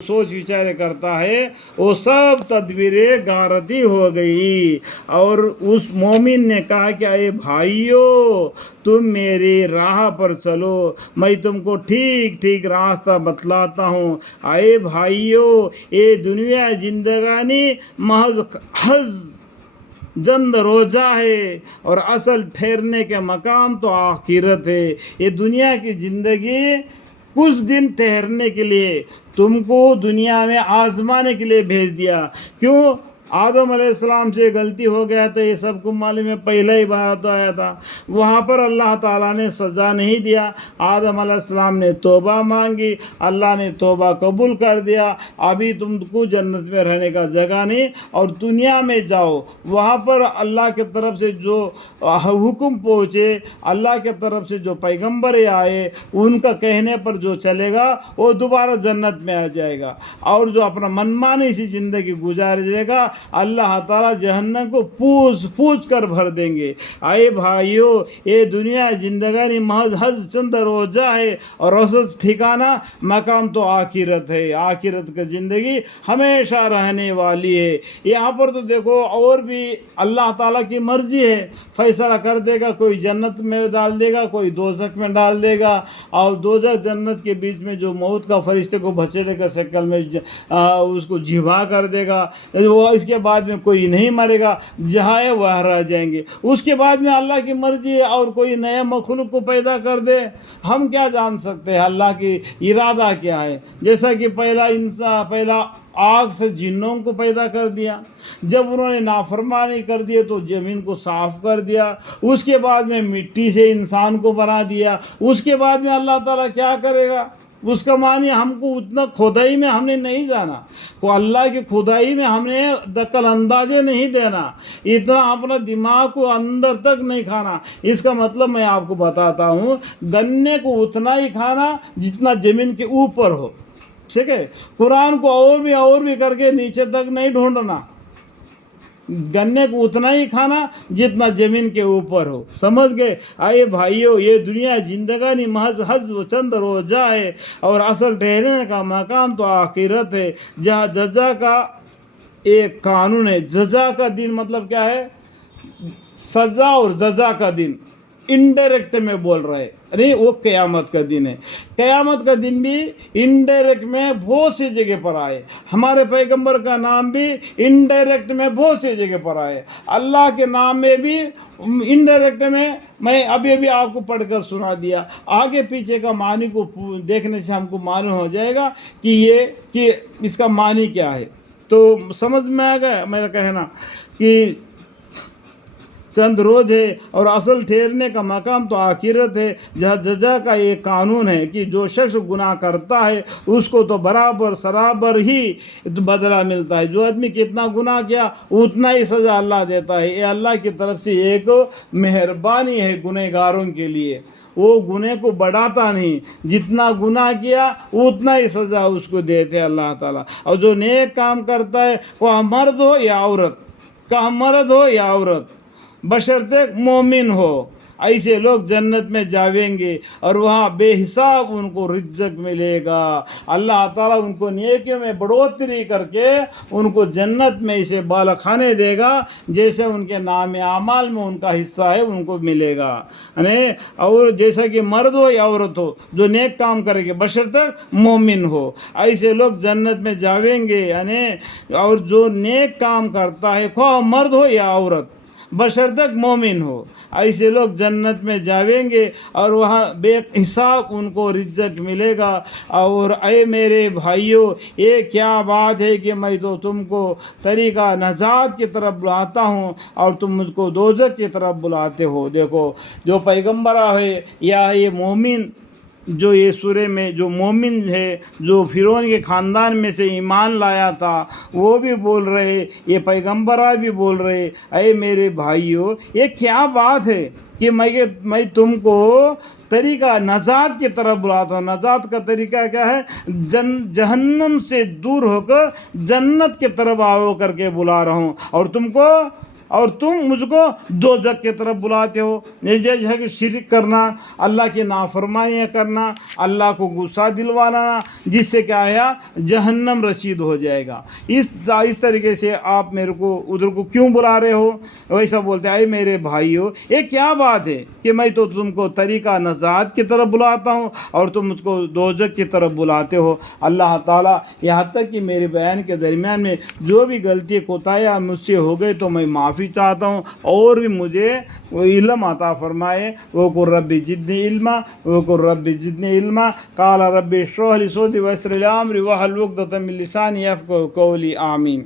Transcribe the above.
سوچ وچار کرتا ہے وہ سب تدبیریں غارتی ہو گئی. اور اس مومن نے کہا کہ اے بھائیو تم میری راہ پر چلو، میں تم کو ٹھیک ٹھیک راستہ بتلاتا ہوں. اے بھائیو یہ دنیا زندگانی محض چند روزہ ہے اور اصل ٹھہرنے کے مقام تو آخرت ہے. یہ دنیا کی زندگی کچھ دن ٹھہرنے کے لیے تم کو دنیا میں آزمانے کے لیے بھیج دیا. کیوں؟ آدم علیہ السلام سے غلطی ہو گیا تھا، یہ سب کو معلوم ہے، پہلے ہی بات آیا تھا. وہاں پر اللہ تعالیٰ نے سزا نہیں دیا. آدم علیہ السلام نے توبہ مانگی، اللہ نے توبہ قبول کر دیا. ابھی تم کو جنت میں رہنے کا جگہ نہیں، اور دنیا میں جاؤ، وہاں پر اللہ کی طرف سے جو حکم پہنچے، اللہ کی طرف سے جو پیغمبر آئے، ان کا کہنے پر جو چلے گا وہ دوبارہ جنت میں آ جائے گا. اور جو اپنا منمانی سی زندگی گزار جائے گا، اللہ تعالیٰ جہنم کو پوچھ کر بھر دیں گے. اے بھائیو یہ دنیا زندگانی محض چند روزہ ہے اور اصل ٹھکانہ مقام تو آخرت ہے. آخرت کی زندگی ہمیشہ رہنے والی ہے. یہاں پر تو دیکھو اور بھی اللہ تعالیٰ کی مرضی ہے، فیصلہ کر دے گا، کوئی جنت میں ڈال دے گا، کوئی دوزخ میں ڈال دے گا. اور دوزخ جنت کے بیچ میں جو موت کا فرشتے کو بچڑے کا شکل میں اس کو جھبا کر دے گا. وہ اس کے بعد میں کوئی نہیں مرے گا، جہاں ہے وہ رہ جائیں گے. اس کے بعد میں اللہ کی مرضی ہے اور کوئی نیا مخلوق کو پیدا کر دے. ہم کیا جان سکتے ہیں اللہ کی ارادہ کیا ہے؟ جیسا کہ پہلا آگ سے جنوں کو پیدا کر دیا، جب انہوں نے نافرمانی کر دی تو زمین کو صاف کر دیا. اس کے بعد میں مٹی سے انسان کو بنا دیا. اس کے بعد میں اللہ تعالیٰ کیا کرے گا اس کا معنی ہم کو اتنا کھدائی میں ہم نے نہیں جانا، کو اللہ کی کھدائی میں ہم نے دخل اندازے نہیں دینا، اتنا اپنا دماغ کو اندر تک نہیں کھانا. اس کا مطلب میں آپ کو بتاتا ہوں، گنے کو اتنا ہی کھانا جتنا زمین کے اوپر ہو. ٹھیک ہے؟ قرآن کو اور بھی کر کے نیچے تک نہیں ڈھونڈنا. گنے کو اتنا ہی کھانا جتنا زمین کے اوپر ہو. سمجھ گئے؟ اے بھائیو یہ دنیا زندگانی محض چند روزہ ہے اور اصل ٹھہرنے کا مقام تو آخرت ہے، جہاں جزا کا ایک قانون ہے. جزا کا دن مطلب کیا ہے؟ سزا اور جزا کا دن انڈائریکٹ میں بول رہے نہیں، وہ قیامت کا دن ہے. قیامت کا دن بھی انڈائریکٹ میں بہت سی جگہ پر آئے. ہمارے پیغمبر کا نام بھی انڈائریکٹ میں بہت سی جگہ پر آئے. اللہ کے نام میں بھی انڈائریکٹ میں ابھی آپ کو پڑھ کر سنا دیا. آگے پیچھے کا معنی کو دیکھنے سے ہم کو معلوم ہو جائے گا کہ اس کا معنی کیا ہے. تو سمجھ میں آ گیا میرا کہنا کہ چند روز ہے اور اصل ٹھہرنے کا مقام تو آخرت ہے، جہاں جزا کا یہ قانون ہے کہ جو شخص گناہ کرتا ہے اس کو تو برابر ہی بدلہ ملتا ہے. جو آدمی کتنا گناہ کیا اتنا ہی سزا اللہ دیتا ہے. یہ اللہ کی طرف سے ایک مہربانی ہے گنہگاروں کے لیے. وہ گناہ کو بڑھاتا نہیں، جتنا گناہ کیا اتنا ہی سزا اس کو دیتے ہیں اللہ تعالیٰ. اور جو نیک کام کرتا ہے وہ مرد ہو یا عورت بشرطے مومن ہو، ایسے لوگ جنت میں جاویں گے اور وہاں بے حساب ان کو رزق ملے گا. اللہ تعالیٰ ان کو نیکیوں میں بڑھوتری کر کے ان کو جنت میں اسے بالا خانے دے گا، جیسے ان کے نام اعمال میں ان کا حصہ ہے ان کو ملے گا. اور جیسا کہ مرد ہو یا عورت ہو جو نیک کام کرے گے بشرطے مومن ہو، ایسے لوگ جنت میں جاویں گے. اور جو نیک کام کرتا ہے خواہ مرد ہو یا عورت بشرطیک مومن ہو، ایسے لوگ جنت میں جاویں گے اور وہاں بے حساب ان کو رزق ملے گا. اور اے میرے بھائیو یہ کیا بات ہے کہ میں تو تم کو طریقہ نجات کی طرف بلاتا ہوں اور تم مجھ کو دوزخ کی طرف بلاتے ہو. دیکھو جو پیغمبر ہے یا یہ مومن، جو یہ سورہ میں جو مومن ہے جو فرعون کے خاندان میں سے ایمان لایا تھا وہ بھی بول رہے، یہ پیغمبرہ بھی بول رہے اے میرے بھائیو یہ کیا بات ہے کہ میں تم کو طریقہ نجات کی طرف بلاتا ہوں. نجات کا طریقہ کیا ہے؟ جہنم سے دور ہو کر جنت کی طرف آؤ کر کے بلا رہا ہوں. اور تم کو اور تم مجھ کو دوزخ کی طرف بلاتے ہو. جیسے ہے کہ شرک کرنا، اللہ کی نافرمانیاں کرنا، اللہ کو غصہ دلوانا، جس سے کیا ہے جہنم رسید ہو جائے گا. اس طریقے سے آپ میرے کو ادھر کو کیوں بلا رہے ہو؟ ویسا بولتے ہیں اے میرے بھائیو، یہ کیا بات ہے کہ میں تو تم کو طریقہ نجات کی طرف بلاتا ہوں اور تم مجھ کو دوزخ کی طرف بلاتے ہو. اللہ تعالیٰ یہاں تک کہ میرے بیان کے درمیان میں جو بھی غلطی کوتاہیاں مجھ سے ہو گئی تو میں معافی چاہتا ہوں، اور بھی مجھے وہ علم عطا فرمائے. وقل رب زدنی علما، وقل رب زدنی علما. قال رب اشرح لي صدري ويسر لي امري واحلل عقدة من لساني يفقهوا قولي. آمین.